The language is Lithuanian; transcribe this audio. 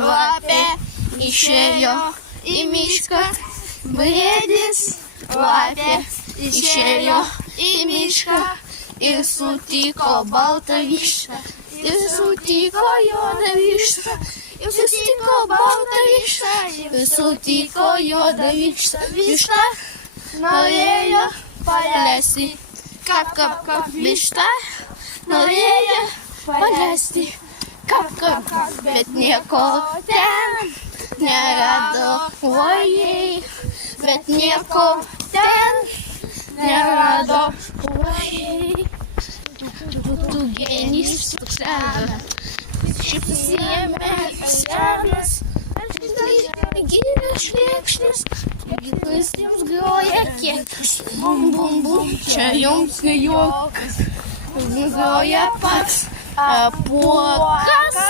lapė išėjo į mišką, briedis lapė išėjo į mišką ir sutiko baltą vištą, ir sutiko juodą vištą, ir sutiko baltą vištą, ir sutiko juodą vištą. Višta norėjo paleisti, kap, kap, kap, višta norėjo paleisti, kap, kap, kap, bet nieko ten nerado, ojei, bet nieko ten nerado, ojei. Tu genys toks rado, šiaip pasiėmė senas, gyvas šlėkšnis, gyvas jums groja kietas, bum, bum, bum, čia jums ne juokas, jums groja pats apuokas.